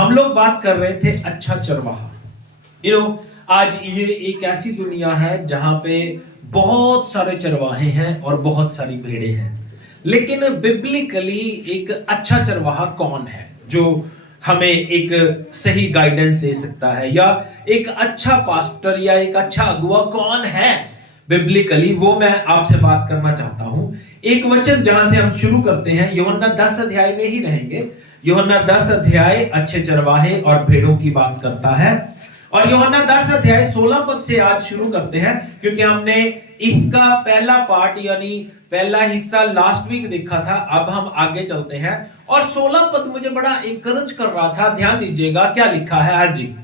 हम लोग बात कर रहे थे अच्छा चरवाहा। आज ये एक ऐसी दुनिया है जहां पे बहुत सारे चरवाहे हैं और बहुत सारी भेड़ें हैं, लेकिन बिब्लिकली एक अच्छा चरवाहा कौन है जो हमें एक सही गाइडेंस दे सकता है, या एक अच्छा पास्टर या एक अच्छा अगुआ कौन है बिब्लिकली, वो मैं आपसे बात करना चाहता हूं। एक वचन जहां से हम शुरू करते हैं, यूहन्ना 10 अध्याय में ही रहेंगे। यूहन्ना 10 अध्याय अच्छे चरवाहे और भेड़ों की बात करता है, और यूहन्ना 10 अध्याय 16 पद से आज शुरू करते हैं, क्योंकि हमने इसका पहला पार्ट यानी पहला हिस्सा लास्ट वीक देखा था। अब हम आगे चलते हैं, और 16 पद मुझे बड़ा इंकरेज कर रहा था। ध्यान दीजिएगा क्या लिखा है। आज जी,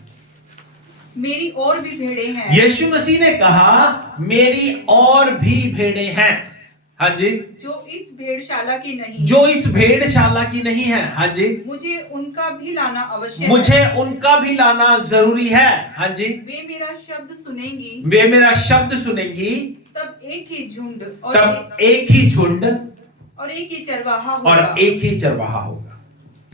मेरी और भी भेड़ें हैं। यीशु मसीह ने कहा मेरी और भी भेड़ें हैं। हाँ जी, जो इस भेड़शाला की नहीं, जो इस भेड़शाला की नहीं है। हाँ जी, मुझे उनका भी लाना आवश्यक मुझे है। उनका भी लाना जरूरी है। हाँ जी, वे मेरा शब्द सुनेंगी, वे मेरा शब्द सुनेंगी, तब एक ही झुंड तब एक ही झुंड और एक ही चरवाहा होगा। और एक ही चरवाहा होगा।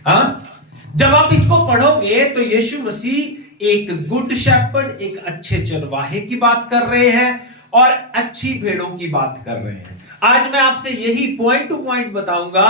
हाँ, जब आप इसको पढ़ोगे तो यीशु मसीह एक गुड शेपर्ड, एक अच्छे चरवाहे की बात कर रहे हैं और अच्छी भेड़ों की बात कर रहे हैं। आज मैं आपसे यही पॉइंट टू पॉइंट बताऊंगा,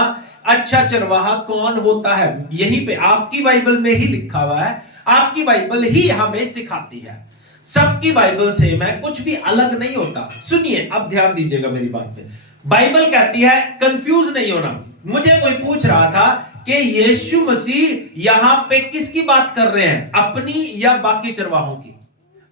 अच्छा चरवाहा कौन होता है। यहीं पे आपकी बाइबल में ही लिखा हुआ है, आपकी बाइबल ही हमें सिखाती है। सबकी बाइबल से मैं कुछ भी अलग नहीं होता। सुनिए, अब ध्यान दीजिएगा मेरी बात पे। बाइबल कहती है, कंफ्यूज नहीं होना। मुझे कोई पूछ रहा था कि यीशु मसीह यहां पे किसकी बात कर रहे हैं, अपनी या बाकी चरवाहों की?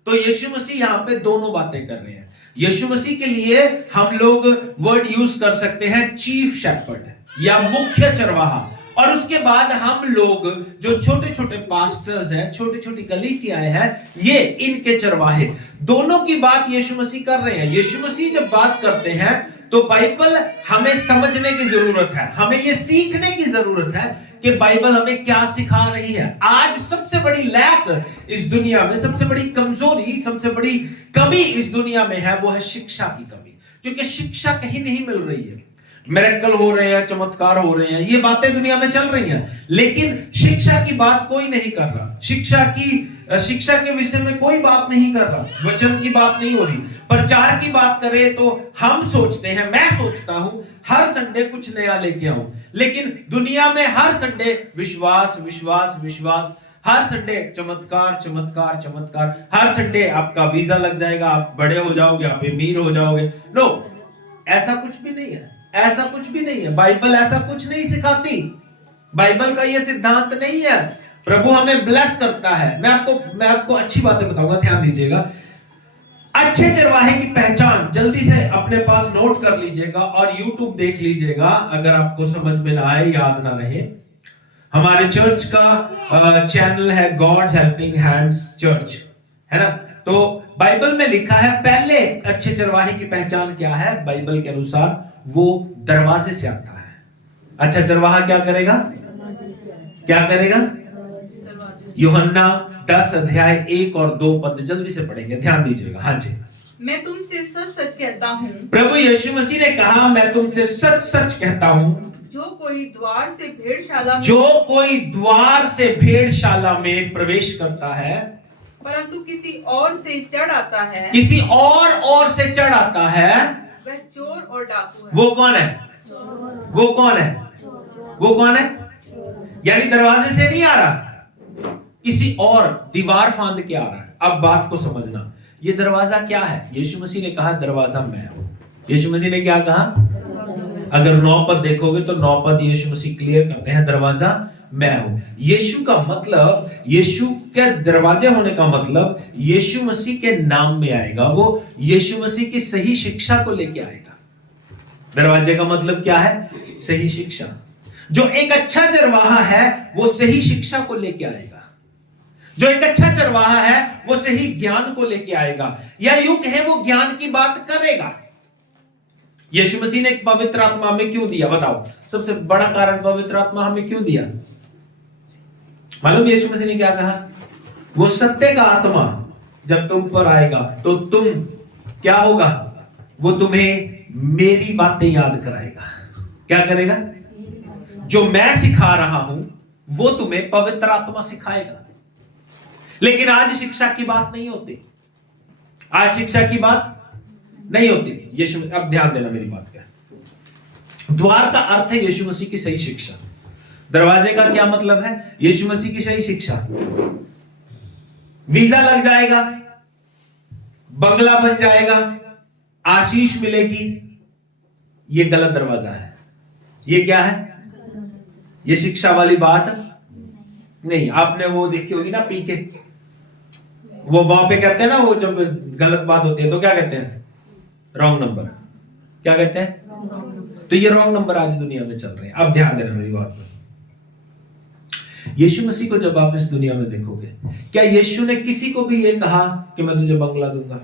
तो यीशु मसीह यहां पे दोनों बातें कर रहे हैं। यीशु मसीह के लिए हम लोग वर्ड यूज कर सकते हैं चीफ शेपर्ड या मुख्य चरवाहा, और उसके बाद हम लोग जो छोटे छोटे पास्टर्स हैं, छोटी छोटी कलीसियाएं हैं, ये इनके चरवाहे, दोनों की बात यीशु मसीह कर रहे हैं। यीशु मसीह जब बात करते हैं तो बाइबल हमें समझने की जरूरत है, हमें ये सीखने की जरूरत है कि बाइबल हमें क्या सिखा रही है। आज सबसे बड़ी लैक इस दुनिया में, सबसे बड़ी कमजोरी, सबसे बड़ी कमी इस दुनिया में है, वो है शिक्षा की कमी। क्योंकि शिक्षा कहीं नहीं मिल रही है। मिरेकल हो रहे हैं, चमत्कार हो रहे हैं, ये बातें दुनिया में चल रही हैं, लेकिन शिक्षा की बात कोई नहीं कर रहा। शिक्षा के विषय में कोई बात नहीं कर रहा, वचन की बात नहीं हो रही। प्रचार की बात करें तो हम सोचते हैं, मैं सोचता हूं हर संडे कुछ नया लेके आऊं, लेकिन दुनिया में हर संडे विश्वास विश्वास विश्वास, हर संडे चमत्कार चमत्कार चमत्कार, हर संडे आपका वीजा लग जाएगा, आप बड़े हो जाओगे, आप अमीर हो जाओगे। नो, ऐसा कुछ भी नहीं है, ऐसा कुछ भी नहीं है। बाइबल ऐसा कुछ नहीं सिखाती, बाइबल का यह सिद्धांत नहीं है। प्रभु हमें ब्लेस करता है। मैं आपको अच्छी बातें बताऊंगा, ध्यान दीजिएगा। अच्छे चरवाहे की पहचान जल्दी से अपने पास नोट कर लीजिएगा और YouTube देख लीजिएगा, अगर आपको समझ में ना आए, याद ना रहे। हमारे चर्च का चैनल है गॉड्स हेल्पिंग हैंड्स चर्च, है ना। तो बाइबल में लिखा है, पहले अच्छे चरवाहे की पहचान क्या है बाइबल के अनुसार? वो दरवाजे से आता है। अच्छा चरवाहा क्या करेगा? क्या करेगा? यूहन्ना 10 अध्याय 1 और 2 पद जल्दी से पढ़ेंगे, ध्यान दीजिएगा। हाँ जी, मैं तुमसे सच सच कहता हूँ, प्रभु यीशु मसीह ने कहा, मैं तुमसे सच सच कहता हूँ, जो कोई द्वार से भेड़शाला में प्रवेश करता है, परंतु किसी और से चढ़ आता है, किसी और से चढ़ आता है, वह चोर और डाकू है। वो कौन है? वो कौन है? वो कौन है? यानी दरवाजे से नहीं आ रहा, किसी और दीवार फांद के आ रहा है। अब बात को समझना, ये दरवाजा क्या है? यीशु मसीह ने कहा दरवाजा मैं हूं। यीशु मसीह ने क्या कहा? अगर 9 पद देखोगे तो 9 पद यीशु मसीह क्लियर करते हैं, दरवाजा मैं हूं। यीशु का मतलब, यीशु के दरवाजे होने का मतलब यीशु मसीह के नाम में आएगा। वो यीशु मसीह की सही शिक्षा को लेके आएगा। दरवाजे का मतलब क्या है? सही शिक्षा। जो एक अच्छा चरवाहा है वो सही शिक्षा को लेके आएगा। जो एक अच्छा चरवाहा है वो सही ज्ञान को लेके आएगा, या यूं कहें वो ज्ञान की बात करेगा। यीशु मसीह ने पवित्र आत्मा हमें क्यों दिया? बताओ, सबसे बड़ा कारण पवित्र आत्मा हमें क्यों दिया? मालूम यीशु मसीह ने क्या कहा? वो सत्य का आत्मा जब तुम पर आएगा तो तुम क्या होगा? वो तुम्हें मेरी बातें याद कराएगा। क्या करेगा? जो मैं सिखा रहा हूं वो तुम्हें पवित्र आत्मा सिखाएगा। लेकिन आज शिक्षा की बात नहीं होती, आज शिक्षा की बात नहीं होती। यीशु, अब ध्यान देना मेरी बात का, द्वार का अर्थ है यीशु मसीह की सही शिक्षा। दरवाजे का क्या मतलब है? यीशु मसीह की सही शिक्षा। वीजा लग जाएगा, बंगला बन जाएगा, आशीष मिलेगी, ये गलत दरवाजा है। ये क्या है? ये शिक्षा वाली बात नहीं। आपने वो देखी होगी ना पीके, वो वहां पे कहते हैं ना, वो जब गलत बात होती है तो क्या कहते हैं? Wrong number. क्या कहते हैं? तो ये रॉन्ग नंबर आज दुनिया में चल रहे हैं। अब ध्यान देना मेरी बात पर। यीशु मसीह को जब आप इस दुनिया में देखोगे, क्या यीशु ने किसी को भी ये कहा कि मैं तुझे बंगला दूंगा?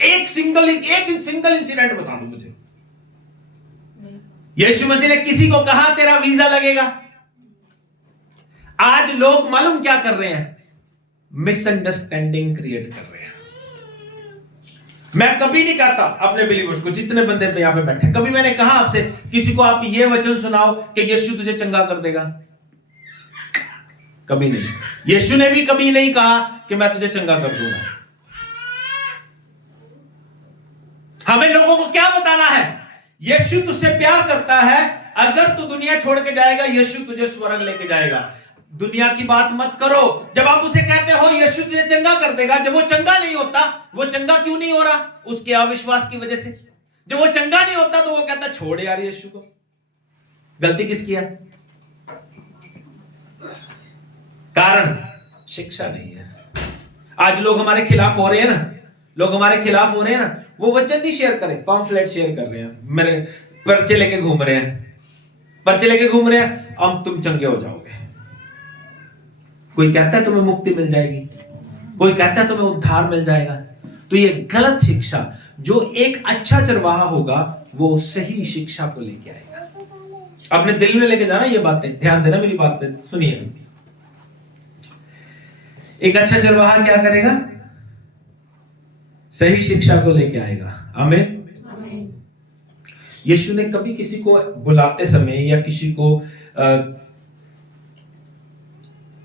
एक सिंगल इंसिडेंट बता दो मुझे। यीशु मसीह ने किसी को कहा तेरा वीजा लगेगा? आज लोग मालूम क्या कर रहे हैं? मिसअंडरस्टैंडिंग क्रिएट कर रहे हैं। मैं कभी नहीं कहता अपने बिलीवर्स को, जितने बंदे यहां पे बैठे, कभी मैंने कहा आपसे किसी को आप ये वचन सुनाओ कि यीशु तुझे चंगा कर देगा? कभी नहीं। यीशु ने भी कभी नहीं कहा कि मैं तुझे चंगा कर दूंगा। हमें लोगों को क्या बताना है? यीशु तुझसे प्यार करता है, अगर तू दुनिया छोड़ के जाएगा यीशु तुझे स्वर्ग लेके जाएगा। दुनिया की बात मत करो। जब आप उसे कहते हो यीशु तुझे चंगा कर देगा, जब वो चंगा नहीं होता, वो चंगा क्यों नहीं हो रहा? उसके अविश्वास की वजह से। जब वो चंगा नहीं होता तो वो कहता छोड़ यार यीशु को। गलती किसकी है? कारण शिक्षा नहीं है। आज लोग हमारे खिलाफ हो रहे हैं ना, लोग हमारे खिलाफ हो रहे हैं ना, वो वचन नहीं शेयर करें, पम्फलेट शेयर कर रहे हैं, मेरे पर्चे लेके घूम रहे हैं, पर्चे लेके घूम रहे हैं, अब तुम चंगे हो जाओगे। कोई कहता है तुम्हें मुक्ति मिल जाएगी, कोई कहता है तुम्हें उद्धार मिल जाएगा। तो ये गलत शिक्षा। जो एक अच्छा चरवाहा होगा वो सही शिक्षा को लेके आएगा। अपने दिल में लेके जाना ये बातें, ध्यान देना मेरी बात पे, सुनिए। एक अच्छा चरवाहा क्या करेगा? सही शिक्षा को लेके आएगा। आमीन। यीशु ने कभी किसी को बुलाते समय या किसी को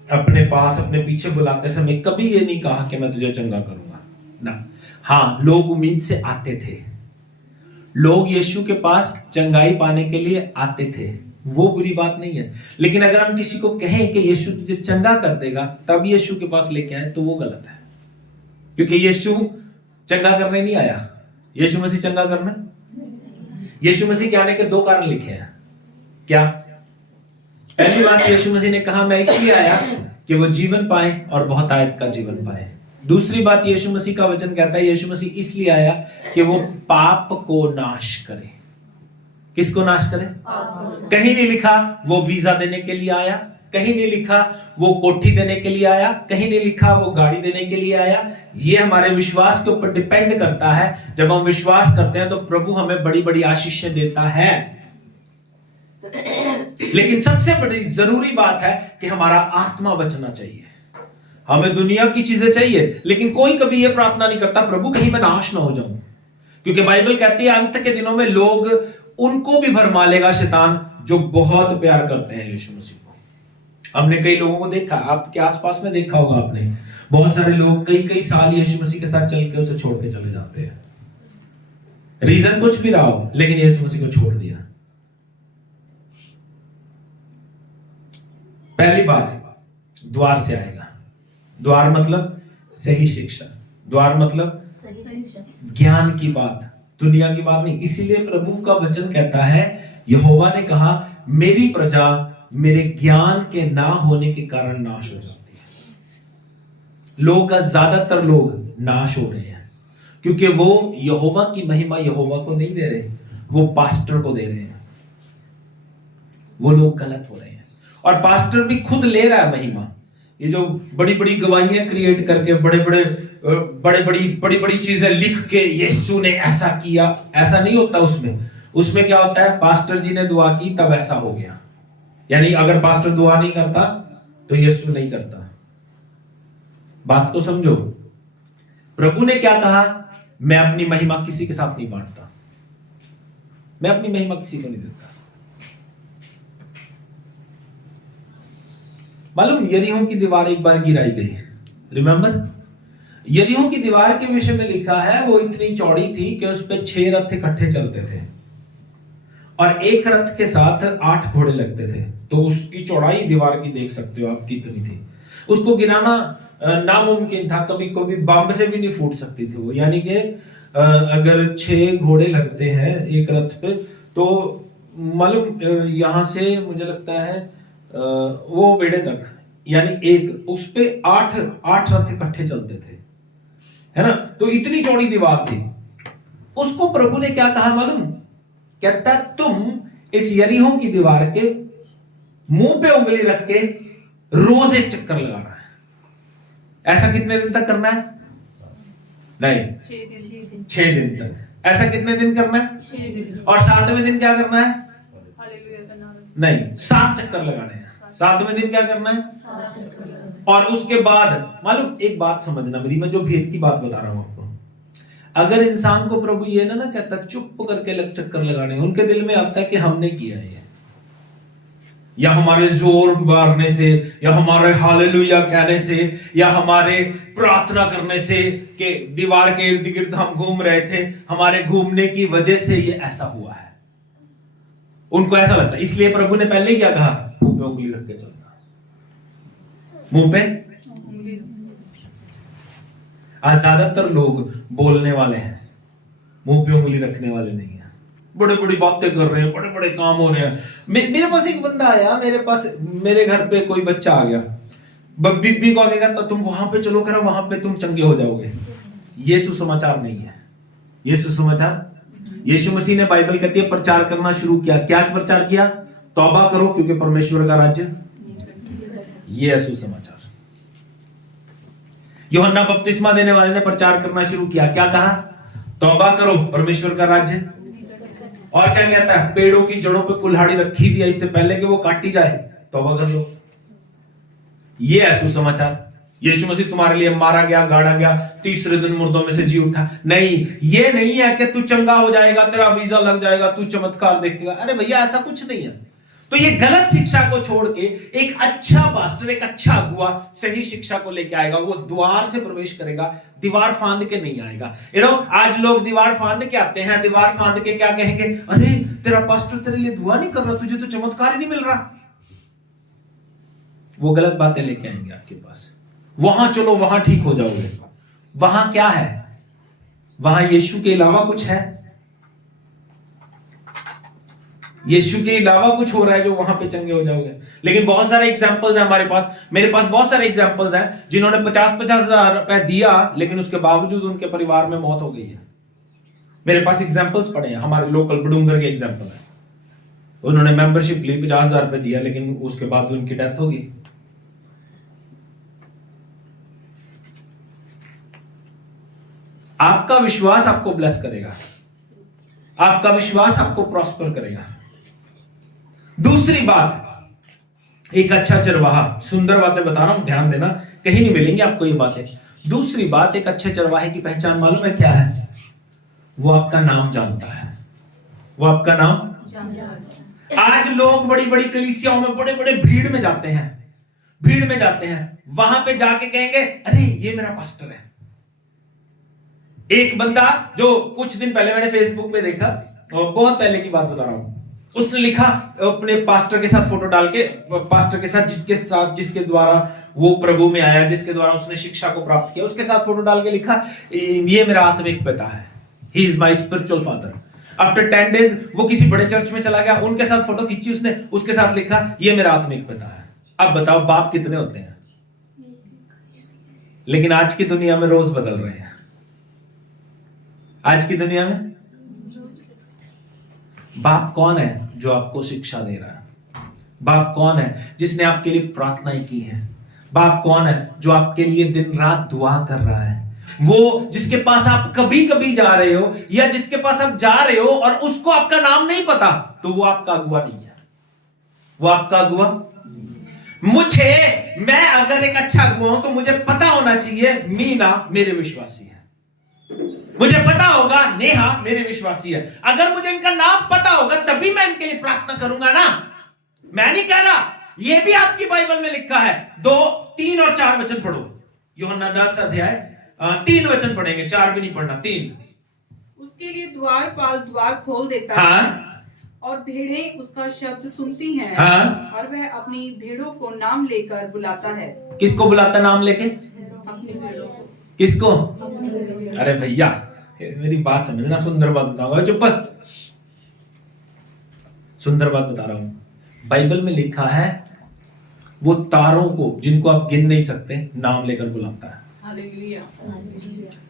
अपने पास, अपने पीछे बुलाते समय कभी ये नहीं कहा कि मैं तुझे चंगा करूंगा ना। हाँ, लोग उम्मीद से आते थे, लोग यीशु के पास चंगाई पाने के लिए आते थे, वो बुरी बात नहीं है। लेकिन अगर हम किसी को कहें कि यीशु तुझे चंगा कर देगा तब यीशु के पास लेके आए तो वो गलत है। क्योंकि यीशु चंगा करने नहीं आया, यीशु मसीह चंगा करना। यीशु मसीह के आने के दो कारण लिखे हैं। क्या? पहली बात, यीशु मसीह ने कहा मैं इसलिए आया कि वो जीवन पाए और बहुतायत का जीवन पाए। दूसरी बात, यीशु मसीह का वचन कहता है यीशु मसीह इसलिए आया कि वो पाप को नाश करे। किसको नाश करे? कहीं नहीं लिखा वो वीजा देने के लिए आया, कहीं नहीं लिखा वो कोठी देने के लिए आया, कहीं नहीं लिखा वो गाड़ी देने के लिए आया। ये हमारे विश्वास के ऊपर डिपेंड करता है। जब हम विश्वास करते हैं तो प्रभु हमें बड़ी बड़ी आशीषें देता है। लेकिन सबसे बड़ी जरूरी बात है कि हमारा आत्मा बचना चाहिए। हमें दुनिया की चीजें चाहिए, लेकिन कोई कभी यह प्रार्थना नहीं करता प्रभु कहीं मैं नाश ना हो जाऊं। क्योंकि बाइबल कहती है अंत के दिनों में लोग उनको भी भरमा लेगा शैतान जो बहुत प्यार करते हैं यीशु मसीह को। हमने कई लोगों को देखा, आपके आसपास में देखा होगा आपने, बहुत सारे लोग कई कई साल यीशु मसीह के साथ चल के उसे छोड़ के चले जाते हैं। रीजन कुछ भी रहा हो, लेकिन यीशु मसीह को छोड़ दिया। पहली बात, द्वार से आएगा। द्वार मतलब सही शिक्षा, द्वार मतलब ज्ञान की बात, दुनिया की बात नहीं। इसीलिए प्रभु का वचन कहता है, यहोवा ने कहा मेरी प्रजा मेरे ज्ञान के ना होने के कारण नाश हो जाती है। लोग का ज्यादातर लोग नाश हो रहे हैं क्योंकि वो यहोवा की महिमा यहोवा को नहीं दे रहे, वो पास्टर को दे रहे हैं। वो लोग गलत हो रहे हैं और पास्टर भी खुद ले रहा है महिमा। ये जो बड़ी बड़ी गवाहियां क्रिएट करके बड़ी बड़ी चीजें लिख के यीशु ने ऐसा किया, ऐसा नहीं होता। उसमें क्या होता है, पास्टर जी ने दुआ की तब ऐसा हो गया। यानी अगर पास्टर दुआ नहीं करता तो यीशु नहीं करता। बात को समझो। प्रभु ने क्या कहा, मैं अपनी महिमा किसी के साथ नहीं बांटता, मैं अपनी महिमा किसी को नहीं देता। मालूम यरीहो की दीवार एक बार गिराई गई, रिमेंबर? यरीहो की दीवार के विषय में लिखा है वो इतनी चौड़ी थी कि उस पे 6 रथ इकट्ठे चलते थे और एक रथ के साथ 8 घोड़े लगते थे। तो उसकी चौड़ाई दीवार की देख सकते हो आप कितनी थी। उसको गिराना नामुमकिन था, कभी कभी बम से भी नहीं फूट सकती थी वो। यानी कि अगर 6 घोड़े लगते हैं एक रथ पे तो मालूम यहां से मुझे लगता है वो बेड़े तक, यानी एक उस पे 8 रथ इकट्ठे चलते थे, है ना? तो इतनी चौड़ी दीवार थी। उसको प्रभु ने क्या कहा मालूम? कहता तुम इस यरीहो की दीवार के मुंह पे उंगली रख के रोज एक चक्कर लगाना है। ऐसा कितने दिन तक करना है? नहीं, 6 दिन तक। ऐसा कितने दिन करना है? 6 दिन। और 7वें दिन क्या करना है? नहीं, 7 चक्कर लगाने हैं। 7वें दिन क्या करना है? 7 चक्कर। और उसके बाद मालूम एक बात समझना मेरी, मैं जो भेद की बात बता रहा हूं आपको। अगर इंसान को प्रभु ये ना कहता चुप करके चक्कर लगाने, उनके दिल में आता है कि हमने किया है, या हमारे जोर मारने से, या हमारे हालेलुया कहने से, या हमारे प्रार्थना करने से कि दीवार के इर्द गिर्द हम घूम रहे थे, हमारे घूमने की वजह से ये ऐसा हुआ है। उनको ऐसा लगता है। इसलिए प्रभु ने पहले क्या कहा? मुंह पे उंगली रख के चलना। मुंह पे। आज ज्यादातर लोग बोलने वाले हैं, मुंह पे उंगली रखने वाले नहीं है। बड़े बड़ी बातें कर रहे हैं, बड़े बड़े काम हो रहे हैं। मेरे पास एक बंदा आया, मेरे घर पे कोई बच्चा आ गया, बीबी को आगे कहता तुम वहां पे चलो करो, वहां पे तुम चंगे हो जाओगे। ये सुसमाचार नहीं है। ये सुसमाचार, यीशु मसीह ने बाइबल कहती है प्रचार करना शुरू किया। क्या प्रचार किया? तौबा करो क्योंकि परमेश्वर का राज्य। ये है सुसमाचार। यूहन्ना बपतिस्मा देने वाले ने प्रचार करना शुरू किया। क्या कहा? तौबा करो परमेश्वर का राज्य। और क्या कहता है? पेड़ों की जड़ों पे कुल्हाड़ी रखी हुई है, इससे पहले कि वो काटी जाए तौबा कर लो। ये है सुसमाचार। यीशु मसीह तुम्हारे लिए मारा गया, गाड़ा गया, 3रे दिन मुर्दों में से जी उठा। नहीं, ये नहीं है कि तू चंगा हो जाएगा, तेरा वीजा लग जाएगा, तू चमत्कार देखेगा। अरे भैया ऐसा कुछ नहीं है। तो ये गलत शिक्षा को छोड़ के एक अच्छा पास्टर, एक अच्छा अगुआ सही शिक्षा को लेके आएगा। वो द्वार से प्रवेश करेगा, दीवार फांद के नहीं आएगा। आज लोग दीवार फांद के आते हैं। दीवार फांद के क्या कहेंगे? अरे तेरा पास्टर तेरे लिए दुआ नहीं कर रहा, तुझे तो चमत्कार ही नहीं मिल रहा। वो गलत बातें लेके आएंगे आपके पास। वहां चलो, वहां ठीक हो जाओगे। वहां क्या है? वहां यीशु के अलावा कुछ है? यीशु के अलावा कुछ हो रहा है जो वहां पे चंगे हो जाओगे। लेकिन बहुत सारे एग्जांपल्स हैं हमारे पास, मेरे पास बहुत सारे एग्जांपल्स हैं जिन्होंने 50-50 हजार रुपए दिया लेकिन उसके बावजूद उनके परिवार में मौत हो गई है। मेरे पास एग्जांपल्स पड़े हैं, हमारे लोकल बडूंगर के एग्जांपल है। उन्होंने मेंबरशिप ली, 50,000 रुपए दिया, लेकिन उसके बाद उनकी डेथ हो गई। आपका विश्वास आपको ब्लेस करेगा, आपका विश्वास आपको प्रॉस्पर करेगा। दूसरी बात, एक अच्छा चरवाहा, सुंदर बातें बता रहा हूं, ध्यान देना, कहीं नहीं मिलेंगी आपको ये बातें। दूसरी बात, एक अच्छे चरवाहे की पहचान मालूम है क्या है? वो आपका नाम जानता है। वो आपका नाम जानता है। आज लोग बड़ी बड़ी कलीसियाओं में बड़े बड़े भीड़ में जाते हैं, भीड़ में जाते हैं, वहां पे जाके कहेंगे अरे ये मेरा पास्टर है। एक बंदा जो कुछ दिन पहले मैंने फेसबुक पे देखा, और बहुत पहले की बात बता रहा हूं, उसने लिखा अपने पास्टर के साथ फोटो डाल के, पास्टर के साथ जिसके द्वारा वो प्रभु में आया, जिसके द्वारा उसने शिक्षा को प्राप्त किया, उसके साथ फोटो डाल के लिखा ये मेरा आत्मिक पिता है, he is my spiritual father. After 10 days वो किसी बड़े चर्च में चला गया, उनके साथ फोटो खींची उसने, उसके साथ लिखा ये मेरा आत्मिक पिता है। अब बताओ बाप कितने होते हैं? लेकिन आज की दुनिया में रोज बदल रहे हैं। आज की दुनिया में बाप कौन है जो आपको शिक्षा दे रहा है? बाप कौन है जिसने आपके लिए प्रार्थनाएं की है? बाप कौन है जो आपके लिए दिन रात दुआ कर रहा है? वो जिसके पास आप कभी कभी जा रहे हो, या जिसके पास आप जा रहे हो और उसको आपका नाम नहीं पता, तो वो आपका अगुआ नहीं है। वो आपका अगुआ, मैं अगर एक अच्छा अगुआ हूं तो मुझे पता होना चाहिए मीना मेरे विश्वासी है, मुझे पता होगा नेहा मेरे विश्वासी है। अगर मुझे इनका नाम पता होगा तभी मैं इनके लिए प्रार्थना करूंगा ना। मैं नहीं कह रहा ये भी आपकी बाइबल में लिखा है। 2, 3 और 4 वचन पढ़ो। यूहन्ना 10 अध्याय 3 वचन पढ़ेंगे, 4 भी नहीं पढ़ना, 3। उसके लिए द्वारपाल द्वार खोल देता है और भेड़ें उसका शब्द सुनती हैं। और वह अपनी भेड़ों को नाम लेकर बुलाता है। किसको बुलाता, नाम लेके? अपनी भेड़ों को। किसको? अरे भैया मेरी बात समझना, सुंदर बात बताऊंगा, चुप। सुंदर बात बता रहा हूं। बाइबल में लिखा है वो तारों को, जिनको आप गिन नहीं सकते, नाम लेकर बुलाता है। हालेलुया।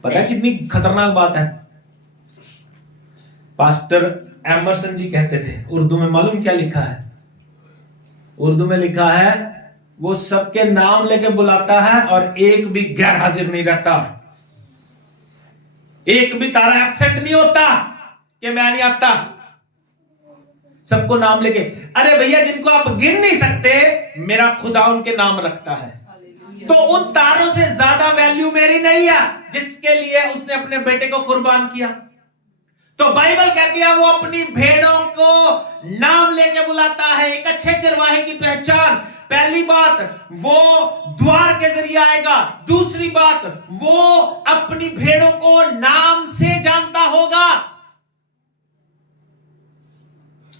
पता है कितनी खतरनाक बात है? पास्टर एमरसन जी कहते थे, उर्दू में मालूम क्या लिखा है? उर्दू में लिखा है वो सबके नाम लेके बुलाता है और एक भी गैर हाजिर नहीं रहता। एक भी तारा एब्सेंट नहीं होता कि मैं नहीं आता। सबको नाम लेके। अरे भैया जिनको आप गिन नहीं सकते, मेरा खुदा उनके नाम रखता है। तो उन तारों से ज्यादा वैल्यू मेरी नहीं है, जिसके लिए उसने अपने बेटे को कुर्बान किया। तो बाइबल कहती है वो अपनी भेड़ों को नाम लेके बुलाता है। एक अच्छे चरवाहे की पहचान, पहली बात वो द्वार के जरिए आएगा। दूसरी बात वो अपनी भेड़ों को नाम से जानता होगा।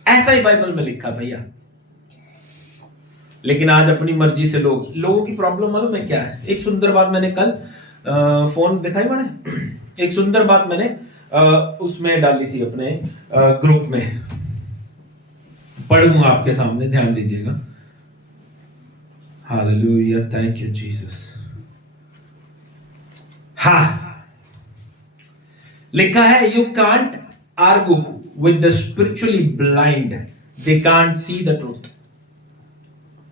ऐसा ही बाइबल में लिखा भैया। लेकिन आज अपनी मर्जी से लोगों की प्रॉब्लम मालूम है क्या है? एक सुंदर बात मैंने कल फोन दिखाई मैंने, एक सुंदर बात मैंने उसमें डाली थी अपने ग्रुप में, पढ़ूंगा आपके सामने, ध्यान दीजिएगा। Hallelujah, thank you Jesus. हाँ, लिखा है you can't argue with the spiritually blind, they can't see the truth.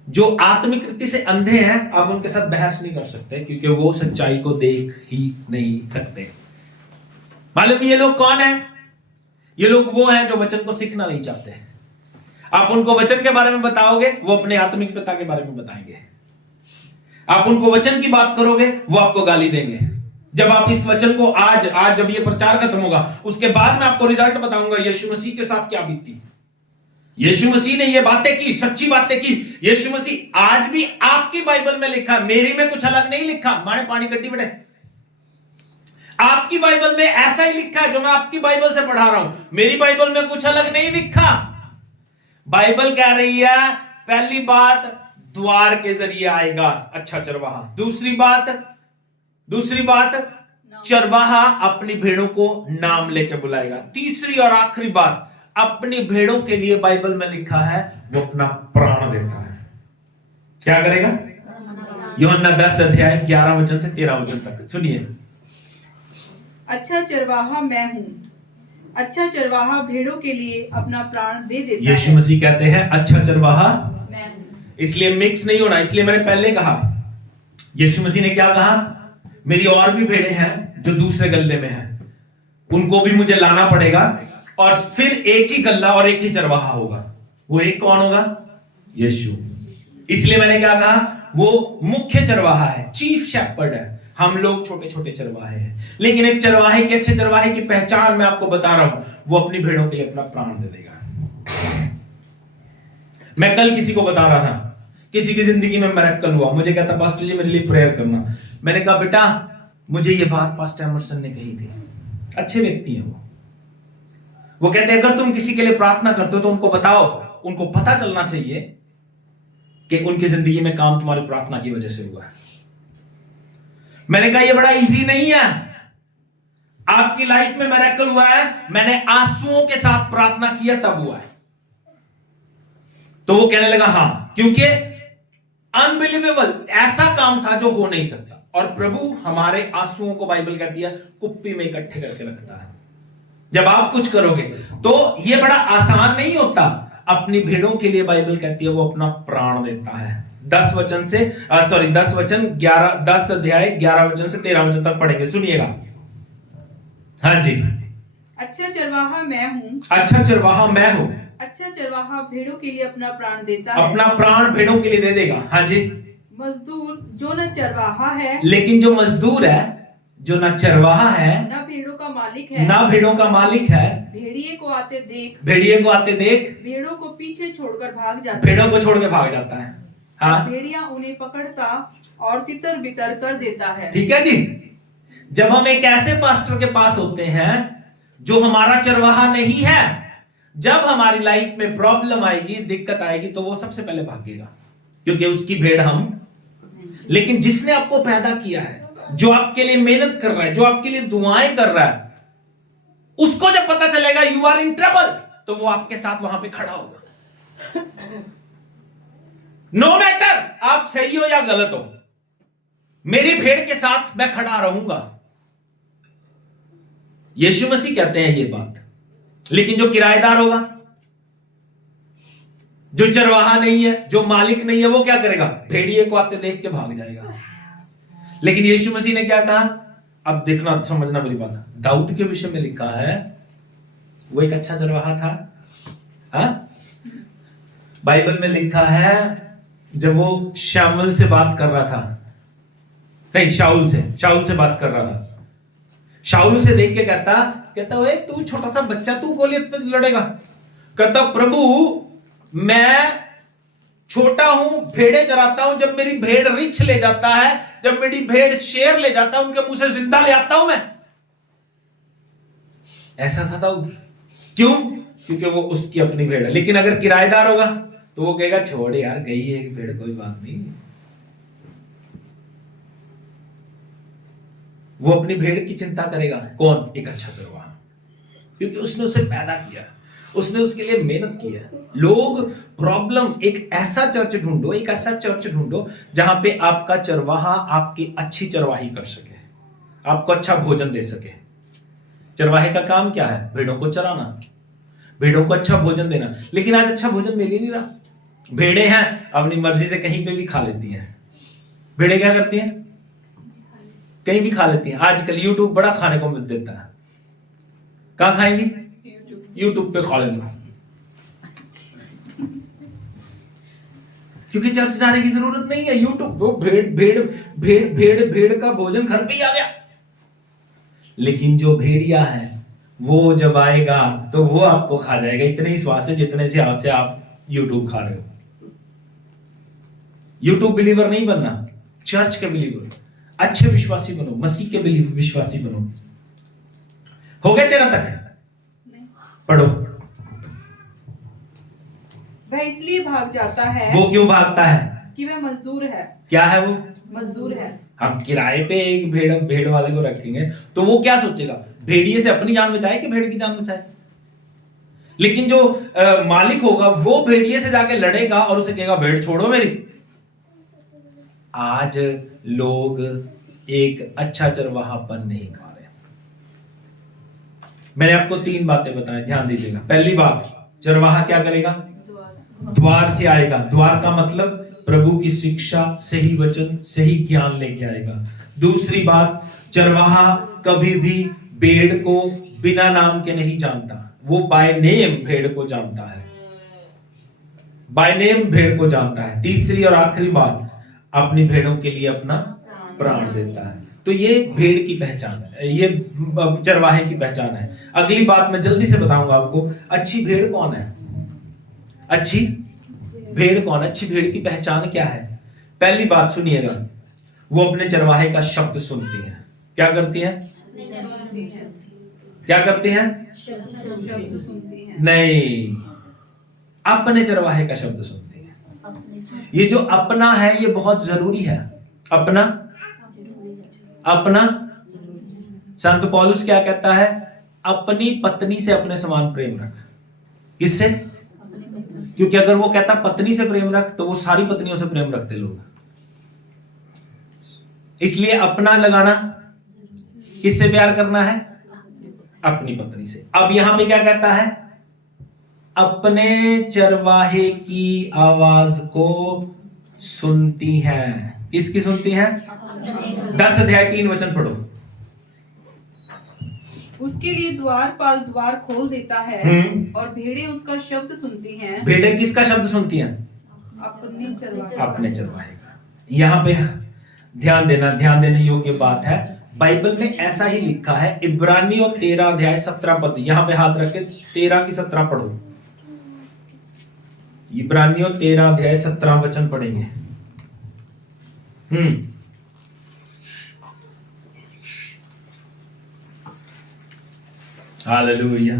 जो आत्मिक रीति से अंधे हैं, आप उनके साथ बहस नहीं कर सकते, क्योंकि वो सच्चाई को देख ही नहीं सकते। मालूम ये लोग कौन है? ये लोग वो हैं जो वचन को सीखना नहीं चाहते। आप उनको वचन के बारे में बताओगे, वो अपने आत्मिक पिता के बारे में बताएंगे। आप उनको वचन की बात करोगे, वो आपको गाली देंगे। जब आप इस वचन को आज जब ये प्रचार खत्म होगा, उसके बाद मैं आपको रिजल्ट बताऊंगा यीशु मसीह के साथ क्या बीती। यीशु मसीह ने ये बातें की, सच्ची बातें की। यीशु मसीह आज भी आपकी बाइबल में लिखा, मेरी में कुछ अलग नहीं लिखा। माने पानी कट्टी बड़े, आपकी बाइबल में ऐसा ही लिखा है जो मैं आपकी बाइबल से पढ़ा रहा हूं। मेरी बाइबल में कुछ अलग नहीं लिखा। बाइबल कह रही है पहली बात द्वार के जरिए आएगा अच्छा चरवाहा। दूसरी बात चरवाहा अपनी भेड़ों को नाम लेके बुलाएगा। तीसरी और आखिरी बात, अपनी भेड़ों के लिए बाइबल में लिखा है वो अपना प्राण देता है। क्या करेगा? यूहन्ना 10 अध्याय 11 वचन से 13 वचन तक सुनिए। अच्छा चरवाहा मैं हूं, अच्छा चरवाहा भेड़ों के लिए अपना प्राण दे देता है। यीशु मसीह कहते हैं अच्छा चरवाहा मैं हूं। इसलिए मिक्स नहीं होना, इसलिए मैंने पहले कहा। यीशु मसीह ने क्या कहा? मेरी और भी भेड़ें हैं जो दूसरे गल्ले में हैं, उनको भी मुझे लाना पड़ेगा, और फिर एक ही गल्ला और एक ही चरवाहा होगा। वो एक कौन होगा? यीशु। इसलिए मैंने क्या कहा? वो मुख्य चरवाहा है, चीफ शेपर्ड है। हम लोग छोटे छोटे चरवाहे हैं। लेकिन एक चरवाहे के, अच्छे चरवाहे की पहचान मैं आपको बता रहा हूं, वो अपनी भेड़ों के लिए अपना प्राण दे देगा। मैं कल किसी को बता रहा था, किसी की जिंदगी में मिरेकल हुआ, मुझे कहता पास्टर जी मेरे लिए प्रेयर करना। मैंने कहा बेटा मुझे ये बात पास्टर एमरसन ने कही थी। अच्छे व्यक्ति हैं वो कहते हैं अगर तुम किसी के लिए प्रार्थना करते हो तो उनको बताओ, उनको पता चलना चाहिए कि उनकी जिंदगी में काम तुम्हारी प्रार्थना की वजह से हुआ है। मैंने कहा ये बड़ा इजी नहीं है। आपकी लाइफ में मिरेकल हुआ है, मैंने आंसुओं के साथ प्रार्थना किया तब हुआ है। तो वो कहने लगा हाँ, क्योंकि अनबिलीवेबल, ऐसा काम था जो हो नहीं सकता। और प्रभु हमारे आंसुओं को बाइबल कहती है कुप्पी में इकट्ठे करके रखता है। जब आप कुछ करोगे तो ये बड़ा आसान नहीं होता। अपनी भेड़ों के लिए बाइबल कहती है वो अपना प्राण देता है। 10 अध्याय 11 वचन से 13 वचन तक पढ़ेंगे, सुनिएगा। हाँ जी। अच्छा चरवाहा मैं हूँ, अच्छा चरवाहा मैं हूँ, अच्छा चरवाहा भेड़ों के लिए अपना प्राण देता है। अपना प्राण भेड़ों के लिए दे देगा। हाँ जी। मजदूर जो न चरवाहा है, लेकिन जो मजदूर है, जो ना चरवाहा है, ना भेड़ों का मालिक है, ना भेड़ों का मालिक है, भेड़िए को आते देख भेड़ों को पीछे छोड़कर भाग जाता है। भेड़ों को छोड़ के भाग जाता है। हाँ, भेड़िया उन्हें पकड़ता और तितर बितर कर देता है। ठीक है जी। जब हम एक ऐसे पास्टर के पास होते हैं जो हमारा चरवाहा नहीं है, जब हमारी लाइफ में प्रॉब्लम आएगी, दिक्कत आएगी, तो वो सबसे पहले भागेगा, क्योंकि उसकी भेड़ हम। लेकिन जिसने आपको पैदा किया है, जो आपके लिए मेहनत कर रहा है, जो आपके लिए दुआएं कर रहा है, उसको जब पता चलेगा यू आर इन ट्रबल, तो वो आपके साथ वहां पे खड़ा होगा। नो मैटर आप सही हो या गलत हो, मेरी भेड़ के साथ मैं खड़ा रहूंगा। यीशु मसीह कहते हैं ये बात। लेकिन जो किराएदार होगा, जो चरवाहा नहीं है, जो मालिक नहीं है, वो क्या करेगा? भेड़िए को आते देख के भाग जाएगा। लेकिन यीशु मसीह ने क्या कहा? अब देखना, समझना मेरी बात। दाऊद के विषय में लिखा है वो एक अच्छा चरवाहा था। हा? बाइबल में लिखा है जब वो शामुएल से बात कर रहा था, नहीं शाऊल से बात कर रहा था, शाऊल से देख के कहता ओए तू छोटा सा बच्चा, तू गोलियत पे लड़ेगा? कहता प्रभु मैं छोटा हूं, भेड़े चराता हूं, जब मेरी भेड़ रिछ ले जाता है, जब मेरी भेड़ शेर ले जाता है, उनके मुंह से जिंदा ले आता हूं मैं। ऐसा था दाऊद। क्यों? क्योंकि वो उसकी अपनी भेड़ है। लेकिन अगर किराएदार होगा तो वो कहेगा छोड़ यार, गई है एक भेड़, कोई बात नहीं। वो अपनी भेड़ की चिंता करेगा। कौन? एक अच्छा चरवाहा, क्योंकि उसने उसे पैदा किया, उसने उसके लिए मेहनत की है। लोग प्रॉब्लम, एक ऐसा चर्च ढूंढो, एक ऐसा चर्च ढूंढो जहां पे आपका चरवाहा आपकी अच्छी चरवाही कर सके, आपको अच्छा भोजन दे सके। चरवाहे का काम क्या है? भेड़ों को चराना, भेड़ों को अच्छा भोजन देना। लेकिन आज अच्छा भोजन मिल ही नहीं रहा। भेड़े हैं अपनी मर्जी से कहीं पे भी खा लेती हैं। भेड़े क्या करती हैं? कहीं भी खा लेती हैं। आजकल यूट्यूब बड़ा खाने को मिल देता है। कहां खाएंगी? यूट्यूब पे खा लेंगे, क्योंकि चर्च जाने की जरूरत नहीं है। यूट्यूब, वो भेड़ का भोजन घर पे ही आ गया। लेकिन जो भेड़िया है वो जब आएगा तो वो आपको खा जाएगा, इतने ही स्वाद से जितने से आप यूट्यूब खा रहे हो। यूट्यूब बिलीवर नहीं बनना, चर्च के बिलीवर, अच्छे विश्वासी बनो, मसीह के विश्वासी बनो। हो गए 13 तक? पढ़ो। वह इसलिए भाग जाता है। वो क्यों भागता है? कि वह मजदूर है। क्या है वो? मजदूर है। हम किराए पे एक भेड़ वाले को रखेंगे तो वो क्या सोचेगा? भेड़िए से अपनी जान बचाए कि भेड़ की जान बचाए? लेकिन जो मालिक होगा वो भेड़िए से जाके लड़ेगा और उसे कहेगा भेड़ छोड़ो मेरी। आज लोग एक अच्छा चरवाहापन नहीं खा रहे। मैंने आपको 3 बातें बताई, ध्यान दीजिएगा। पहली बात, चरवाहा क्या करेगा? द्वार से आएगा। द्वार का मतलब प्रभु की शिक्षा, सही वचन, सही ज्ञान लेके आएगा। दूसरी बात, चरवाहा कभी भी भेड़ को बिना नाम के नहीं जानता, वो बाय नेम भेड़ को जानता है, बाय नेम भेड़ को जानता है। तीसरी और आखिरी बात, अपनी भेड़ों के लिए अपना प्राण देता है। तो ये भेड़ की पहचान है, ये चरवाहे की पहचान है। अगली बात मैं जल्दी से बताऊंगा आपको, अच्छी भेड़ कौन है? अच्छी भेड़ कौन है? अच्छी भेड़ की पहचान क्या है? पहली बात सुनिएगा, वो अपने चरवाहे का शब्द सुनती है। क्या करती है? क्या करती है? नहीं, अपने चरवाहे का शब्द सुनती है। ये जो अपना है ये बहुत जरूरी है। अपना, अपना। संत पौलुस क्या कहता है? अपनी पत्नी से अपने समान प्रेम रख। किससे? क्योंकि अगर वो कहता पत्नी से प्रेम रख तो वो सारी पत्नियों से प्रेम रखते लोग। इसलिए अपना लगाना, किससे प्यार करना है? अपनी पत्नी से। अब यहां पे क्या कहता है? अपने चरवाहे की आवाज को सुनती है। किसकी सुनती है? 10 अध्याय 3 वचन पढ़ो। उसके लिए द्वारपाल द्वार खोल देता है और भेड़ें उसका शब्द सुनती हैं। भेड़ें किसका शब्द सुनती हैं? अपने चरवाहे का। यहाँ पे ध्यान देने योग्य बात है। बाइबल में ऐसा ही लिखा है। इब्रानियों 13 अध्याय 17 पद, यहाँ पे हाथ रख के 13 की 17 पढ़ो। इब्रानियों 13 अध्याय 17 वचन पढ़ेंगे। Hallelujah,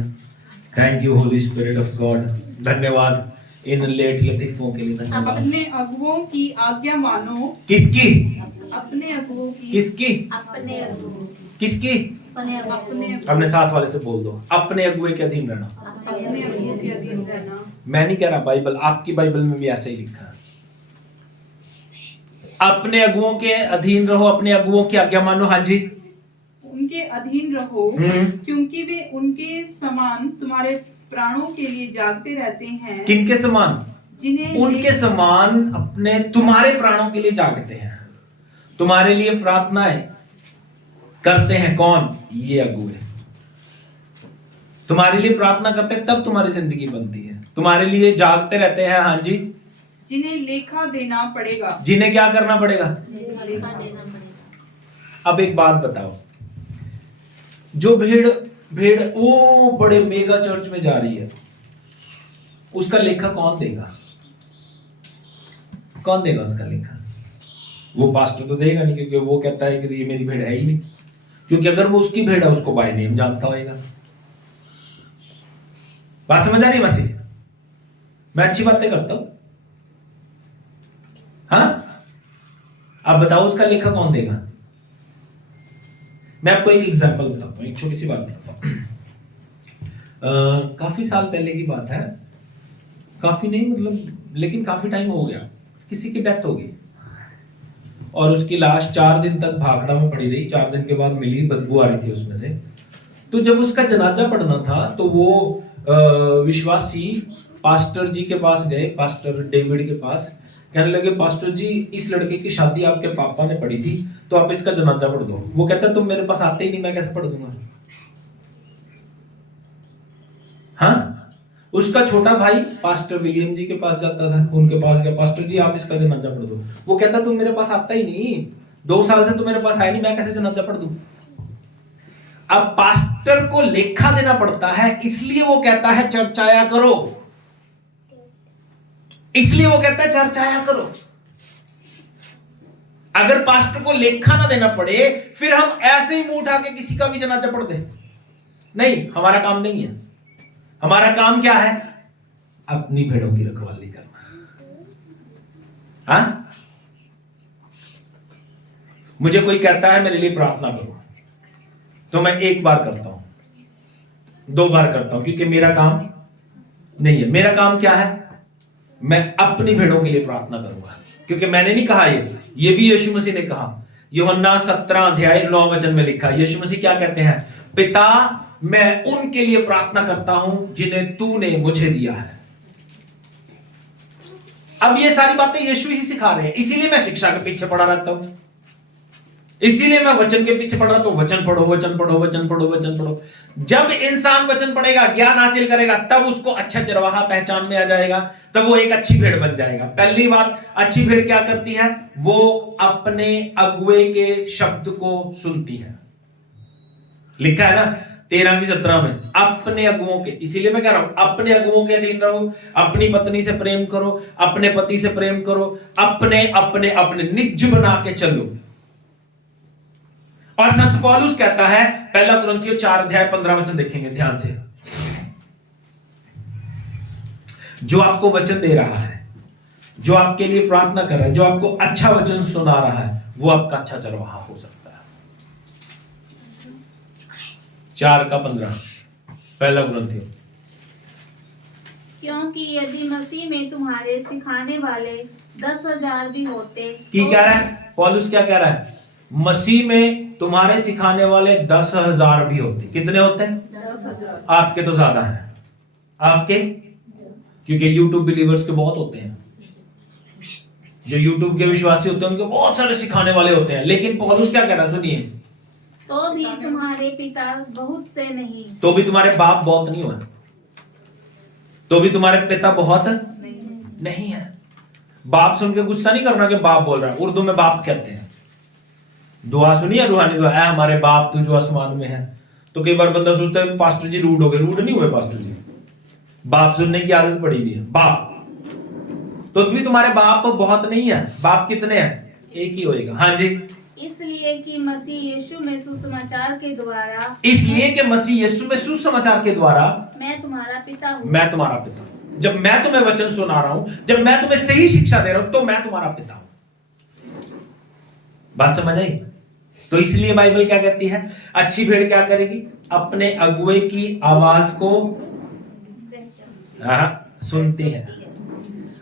thank you Holi spirit of God. धन्यवाद इन लेट लतीफों के लिए। धन्यवाद। अपने अगुओं की आज्ञा मानो। किसकी? अपने अगुओं की। किसकी? अपने अगुओं। किसकी? अपने साथ वाले से बोल दो, अपने अगुए के अधीन रहना। अपने अगुओं के अधीन रहना। मैं नहीं कह रहा, बाइबल, आपकी बाइबल में भी ऐसा ही लिखा है। अपने अगुओं के अधीन रहो, अपने अगुओं की आज्ञा मानो। हाँ जी, उनके अधीन रहो, क्योंकि वे उनके समान तुम्हारे प्राणों के लिए जागते रहते हैं। किनके समान? जिन्हें उनके समान अपने तुम्हारे प्राणों के लिए जागते हैं, तुम्हारे लिए प्रार्थनाएं करते हैं। कौन? ये अगुए तुम्हारे लिए प्रार्थना करते हैं, तब तुम्हारी जिंदगी बनती है। तुम्हारे लिए जागते रहते हैं। हाँ जी, जिन्हें लेखा देना पड़ेगा। जिन्हें क्या करना पड़ेगा? लेखा देना पड़ेगा। अब एक बात बताओ, जो भेड़ वो बड़े मेगा चर्च में जा रही है, उसका लेखा कौन देगा? कौन देगा उसका लेखा? वो पास्टर तो देगा नहीं, क्योंकि वो कहता है कि ये मेरी भेड़ है ही नहीं। क्योंकि अगर वो उसकी भेड़ है, उसको बाय नेम जानता होगा। बात समझ आ रही है मसीह? मैं अच्छी बातें करता हूं। हाँ, अब बताओ उसका लेखा कौन देगा? मैं आपको एक एग्जांपल बताता हूं, एक छोटी सी बात बताता हूं। काफी साल पहले की बात है, काफी नहीं मतलब, लेकिन काफी टाइम हो गया। किसी की डेथ हो गई और उसकी लाश 4 दिन तक भागड़ा में पड़ी रही। 4 दिन के बाद मिली, बदबू आ रही थी उसमें से। तो जब उसका जनाजा पढ़ना था, तो वो विश्वासी पास्टर जी के पास गए, पास्टर डेविड के पास। कहने लगे, पास्टर जी, इस लड़के की शादी आपके पापा ने पढ़ी थी, तो आप इसका जनाजा पढ़ दो। वो कहता, तुम मेरे पास आते ही नहीं, मैं कैसे पढ़ दूंगा? हाँ, उसका छोटा भाई पास्टर विलियम जी के पास जाता था, उनके पास गया, पास्टर जी आप इसका जनाजा पढ़ दो। वो कहता, तुम मेरे पास आता ही नहीं, 2 साल से तुम मेरे पास आए नहीं, मैं कैसे जनाजा पढ़ दूं? अब पास्टर को लेखा देना पड़ता है, इसलिए वो कहता है चर्चाया करो। इसलिए वो कहता है चर्चाया करो। अगर पास्टर को लेखा ना देना पड़े, फिर हम ऐसे ही मुंह उठा के किसी का भी जनाजा पढ़ दे, नहीं, हमारा काम नहीं है। हमारा काम क्या है? अपनी भेड़ों की रखवाली करना। हाँ, मुझे कोई कहता है मेरे लिए प्रार्थना करो, तो मैं 1 बार करता हूं, 2 बार करता हूं, क्योंकि मेरा काम नहीं है। मेरा काम क्या है? मैं अपनी भेड़ों के लिए प्रार्थना करूंगा, क्योंकि मैंने नहीं कहा ये भी यीशु मसीह ने कहा। यूहन्ना 17 अध्याय 9 वचन में लिखा, यीशु मसीह क्या कहते हैं? पिता, मैं उनके लिए प्रार्थना करता हूं जिन्हें तूने मुझे दिया है। अब ये सारी बातें यीशु ही सिखा रहे हैं, इसीलिए मैं शिक्षा के पीछे पड़ा रहता हूं, इसीलिए मैं वचन के पीछे पड़ रहा हूं। वचन पढ़ो, वचन पढ़ो, वचन पढ़ो, वचन पढ़ो। जब इंसान वचन पढ़ेगा, ज्ञान हासिल करेगा, तब उसको अच्छा चरवाहा पहचान में आ जाएगा, तब वो एक अच्छी भेड़ बन जाएगा। पहली बात, अच्छी भेड़ क्या करती है? वो अपने अगुए के शब्द को सुनती है। लिखा है ना 13 की 17 में, अपने अगुओं के। इसीलिए मैं कह रहा हूं, अपने अगुओं के अधीन रहो, अपनी पत्नी से प्रेम करो, अपने पति से प्रेम करो, अपने अपने अपने निज बना के चलो। और संत पौलुस कहता है, 1 कुरिन्थियों 4 अध्याय 15 वचन देखेंगे ध्यान से। जो आपको वचन दे रहा है, जो आपके लिए प्रार्थना कर रहा है, जो आपको अच्छा वचन सुना रहा है, वो आपका अच्छा चरवाहा हो सकता है। 4 का 15, 1 कुरिन्थियों। क्योंकि यदि मसीह में तुम्हारे सिखाने वाले 10,000 भी होते, की कह रहा है पौलुस? क्या कह रहा है? मसीह में तुम्हारे सिखाने वाले 10,000 भी होते। कितने होते हैं? 10,000। आपके तो ज्यादा हैं। आपके? क्योंकि YouTube बिलीवर्स के बहुत होते हैं, जो YouTube के विश्वासी होते हैं, उनके बहुत सारे सिखाने वाले होते हैं। लेकिन पौलुस क्या कह रहा है? सुनिए, तो भी तुम्हारे पिता बहुत से नहीं, तो भी तुम्हारे बाप बहुत नहीं हुए, तो भी तुम्हारे पिता बहुत नहीं है। बाप सुन के गुस्सा नहीं करना कि बाप बोल रहा है। उर्दू में बाप कहते हैं। दुआ सुनिए, रूहानी दुआ, है हमारे बाप तू जो आसमान में है। तो कई बार बंदा सोचता है पास्टर जी रूड हो गए। रूड नहीं हुए पास्टर जी, बाप सुनने की आदत पड़ी हुई है। बाप, तो भी तुम्हारे बाप बहुत नहीं है। बाप कितने हैं? एक ही होएगा। हाँ जी, इसलिए कि मसीह यीशु में सुसमाचार के द्वारा, इसलिए कि मसीह यीशु में सुसमाचार के द्वारा मैं तुम्हारा पिता हूँ। मैं तुम्हारा पिता हूं। जब मैं तुम्हें वचन सुना रहा हूं, जब मैं तुम्हें सही शिक्षा दे रहा हूं, तो मैं तुम्हारा पिता हूं। बात समझ आई? तो इसलिए बाइबल क्या कहती है, अच्छी भेड़ क्या करेगी, अपने अगुए की आवाज को सुनती है,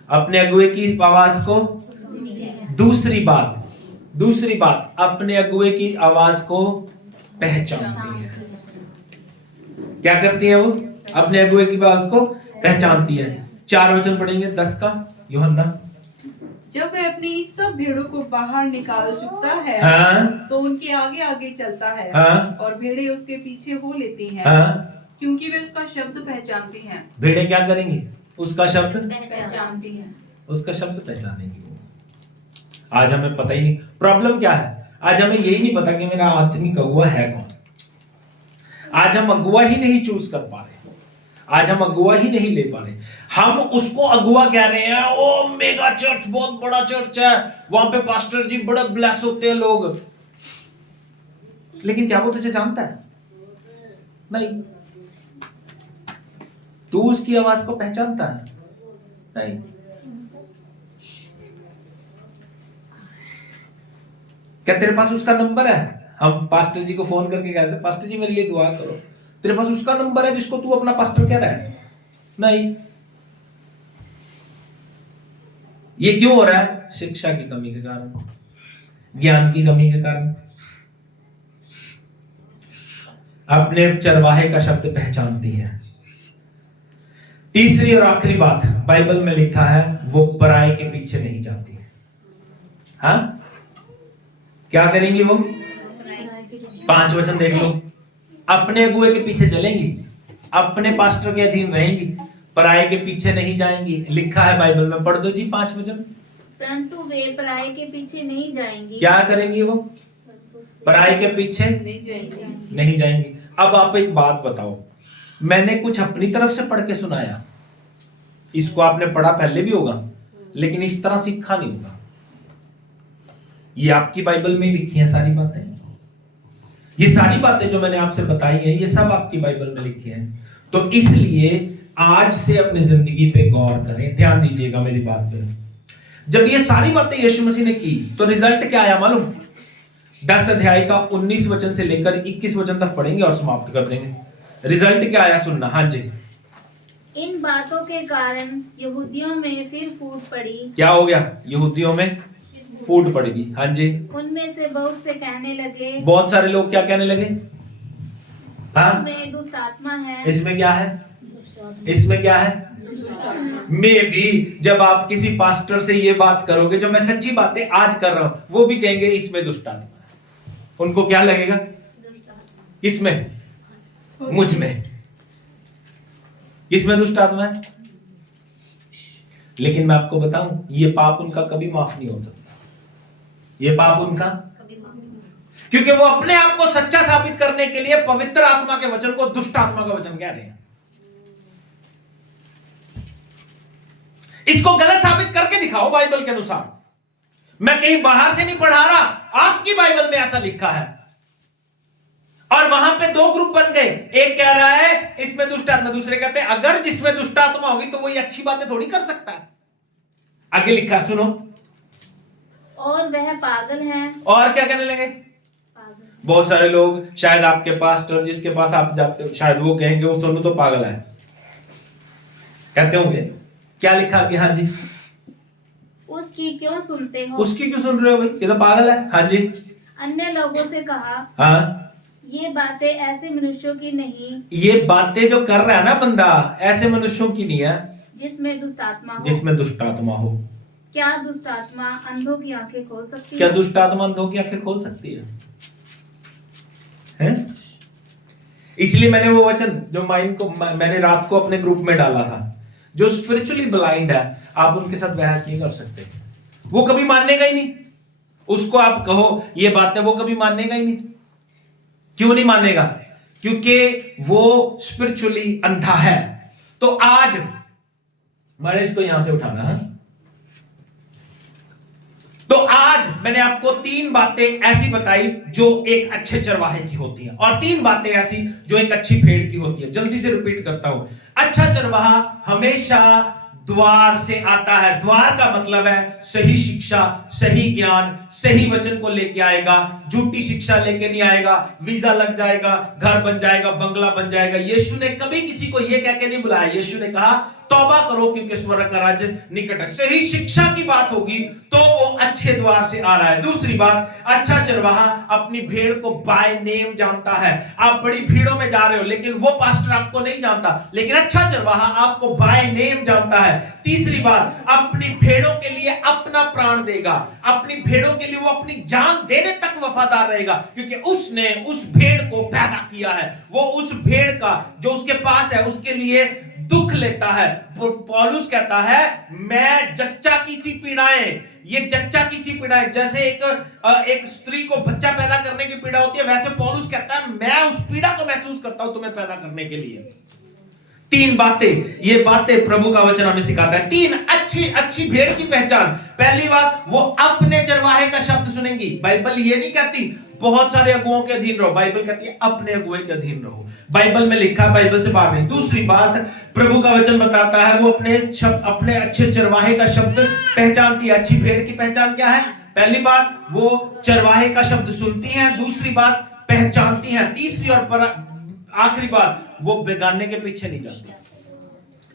अपने अगुए की आवाज को। दूसरी बात अपने अगुए की आवाज को पहचानती है। क्या करती है वो? अपने अगुए की आवाज को पहचानती है। 4 वचन पढ़ेंगे 10 का, यूहन्ना। जब वह अपनी सब भेड़ों को बाहर निकाल चुकता है, तो उनके आगे आगे चलता है, और भेड़ें उसके पीछे हो लेती हैं, क्योंकि वे उसका शब्द पहचानती हैं। भेड़ें क्या करेंगी? उसका शब्द पहचानती हैं। उसका शब्द पहचानेंगी। आज हमें पता ही नहीं। प्रॉब्लम क्या है? आज हमें यही नहीं पता कि मेरा आत्मिक अगुआ है कौन। आज हम अगुआ ही नहीं चूज कर पा रहे, आज हम अगुआ ही नहीं ले पा रहे। हम उसको अगुआ कह रहे हैं, ओ मेगा चर्च, बहुत बड़ा चर्च है, वहां पे पास्टर जी बड़े ब्लेस होते हैं लोग। लेकिन क्या वो तुझे जानता है? नहीं। तू उसकी आवाज को पहचानता है? नहीं। क्या तेरे पास उसका नंबर है? हम पास्टर जी को फोन करके कहते हैं, पास्टर जी मेरे लिए दुआ करो। तेरे पास उसका नंबर है जिसको तू अपना पास्टर कह रहा है? नहीं। ये क्यों हो रहा है? शिक्षा की कमी के कारण, ज्ञान की कमी के कारण। अपने चरवाहे का शब्द पहचानती है। तीसरी और आखिरी बात बाइबल में लिखा है, वो पराये के पीछे नहीं जाती। हाँ, क्या करेंगी वो? 5 वचन देख लो। अपने अगुए के पीछे चलेंगी, अपने पास्टर के अधीन रहेंगी, पराये के पीछे नहीं जाएंगी। लिखा है बाइबल में, पढ़ दो जी 5 वचन। परंतु वे पराये के पीछे नहीं जाएंगी। क्या करेंगी वो? पराये के पीछे नहीं जाएंगी। अब आप एक बात बताओ, मैंने कुछ अपनी तरफ से पढ़ के सुनाया, इसको आपने पढ़ा पहले भी होगा, लेकिन इस तरह सीखा नहीं होगा। ये आपकी बाइबल में लिखी है सारी बातें। ये सारी बातें जो मैंने आपसे बताई हैं, ये सब आपकी बाइबल में लिखी हैं। तो इसलिए आज से अपनी जिंदगी पे गौर करें, ध्यान दीजिएगा मेरी बात पे। जब ये सारी बातें यीशु मसीह ने की, तो रिजल्ट क्या आया मालूम? 10 अध्याय का 19 वचन से लेकर 21 वचन तक पढ़ेंगे और समाप्त कर देंगे। रिजल्ट क्या आया सुनना। हाँ जी। इन बातों के कारण यहूदियों में फिर फूट पड़ी। क्या हो गया? यहूदियों में फूट पड़ेगी। हाँ जी। उनमें से बहुत से कहने लगे, बहुत सारे लोग क्या कहने लगे? हाँ? इसमें दुष्ट आत्मा है। इसमें क्या है? इसमें क्या है? मैं भी जब आप किसी पास्टर से ये बात करोगे, जो मैं सच्ची बातें आज कर रहा हूं, वो भी कहेंगे इसमें दुष्ट आत्मा है। उनको क्या लगेगा? किसमें? मुझ में। किसमें दुष्ट आत्मा है? लेकिन मैं आपको बताऊं, ये पाप उनका कभी माफ नहीं होता। ये पाप उनका, क्योंकि वो अपने आप को सच्चा साबित करने के लिए पवित्र आत्मा के वचन को दुष्ट आत्मा का वचन कह रहे हैं। इसको गलत साबित करके दिखाओ बाइबल के अनुसार। मैं कहीं बाहर से नहीं पढ़ा रहा, आपकी बाइबल में ऐसा लिखा है। और वहां पे 2 ग्रुप बन गए, एक कह रहा है इसमें दुष्ट आत्मा, दूसरे कहते हैं अगर जिसमें दुष्ट आत्मा होगी तो वही अच्छी बातें थोड़ी कर सकता है। आगे लिखा सुनो, और वह पागल है। और क्या कहने लगे? बहुत सारे लोग, शायद आपके पास्टर जिसके पास आप जाते हो, शायद वो कहेंगे वो सोनू तो पागल है, कहते होंगे। क्या लिखा कि हाँ जी, उसकी क्यों सुनते हो? उसकी क्यों सुन रहे हो भाई, ये तो पागल है। हाँ जी। अन्य लोगों से कहा, हाँ, ये बातें ऐसे मनुष्यों की नहीं। ये बातें जो कर रहा है ना बंदा, ऐसे मनुष्यों की नहीं है जिसमें दुष्ट आत्मा हो। जिसमें दुष्ट आत्मा हो। क्या दुष्ट आत्मा अंधों की आंखें खोल सकती है? क्या दुष्ट आत्मा अंधों की आंखें खोल सकती है? इसलिए मैंने वो वचन जो माइंड को मैंने रात को अपने ग्रुप में डाला था, जो स्पिरिचुअली ब्लाइंड है, आप उनके साथ बहस नहीं कर सकते। वो कभी मानेगा ही नहीं। उसको आप कहो ये बात है, वो कभी मानेगा ही नहीं। क्यों नहीं मानेगा? क्योंकि वो स्पिरिचुअली अंधा है। तो आज मैंने इसको यहां से उठाना है। तो आज मैंने आपको 3 बातें ऐसी बताई जो एक अच्छे चरवाहे की होती हैं, और 3 बातें ऐसी जो एक अच्छी भेड़ की होती है। जल्दी से रिपीट करता हूं। अच्छा चरवाहा हमेशा द्वार से आता है। द्वार का मतलब है सही शिक्षा, सही ज्ञान, सही वचन को लेके आएगा। झूठी शिक्षा लेके नहीं आएगा, वीजा लग जाएगा, घर बन जाएगा, बंगला बन जाएगा। यीशु ने कभी किसी को यह कह के नहीं बुलाया। यीशु ने कहा तौबा करो क्योंकि स्वर्ग का राज्य निकट है। सही शिक्षा की बात होगी तो वो अच्छे द्वार से आ रहा है। दूसरी बात, अच्छा चरवाहा अपनी भेड़ को बाय नेम जानता है। आप बड़ी भीड़ों में जा रहे हो लेकिन वो पास्टर आपको नहीं जानता, लेकिन अच्छा चरवाहा आपको बाय नेम जानता है। तीसरी बात, अपनी भेड़ों के लिए अपना प्राण देगा। अपनी भेड़ों के लिए वो अपनी जान देने तक वफादार रहेगा, क्योंकि उसने उस भेड़ को पैदा किया है। वो उस भेड़ का जो उसके पास है उसके लिए दुख लेता है। पौलुस कहता है मैं जच्चा की सी पीड़ाएं, ये जच्चा की सी पीड़ाएं, जैसे एक स्त्री को बच्चा पैदा करने की पीड़ा होती है, वैसे पौलुस कहता है मैं उस पीड़ा को महसूस करता हूं तुम्हें पैदा करने के लिए। 3 बातें, ये बातें प्रभु का वचन हमें सिखाता है। 3 अच्छी भेड़ की पहचान। पहली बात, वो अपने चरवाहे का शब्द सुनेंगी। बाइबल ये नहीं कहती बहुत सारे अगुओं के अधीन रहो, बाइबल कहती है अपने अगुए के अधीन रहो। बाइबल में लिखा है, बाइबल से बाहर नहीं। दूसरी बात, प्रभु का वचन बताता है वो अपने अच्छे चरवाहे का शब्द पहचानती है। अच्छी भेड़ की पहचान क्या है? पहली बात, वो चरवाहे का शब्द सुनती हैं। दूसरी बात, पहचानती हैं। तीसरी और आखिरी बात, वो बेगाने के पीछे नहीं जाती,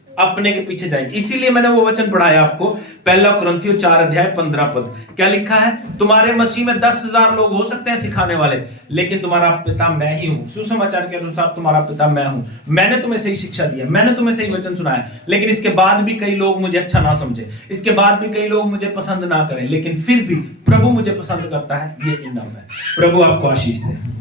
अपने के पीछे जाएगी। इसीलिए मैंने वो वचन पढ़ाया आपको, 1 कुरिन्थियों 4 अध्याय 15 पद। क्या लिखा है? तुम्हारे मसीह में 10,000 लोग हो सकते हैं सिखाने वाले, लेकिन तुम्हारा पिता मैं ही हूं। सुसमाचार के अनुसार तुम्हारा पिता मैं हूं। मैंने तुम्हें सही शिक्षा दी है, मैंने तुम्हें सही वचन सुनाया, लेकिन इसके बाद भी कई लोग मुझे अच्छा ना समझे, इसके बाद भी कई लोग मुझे पसंद ना करें, लेकिन फिर भी प्रभु मुझे पसंद करता है। ये इनफ है। प्रभु आपको आशीष दे।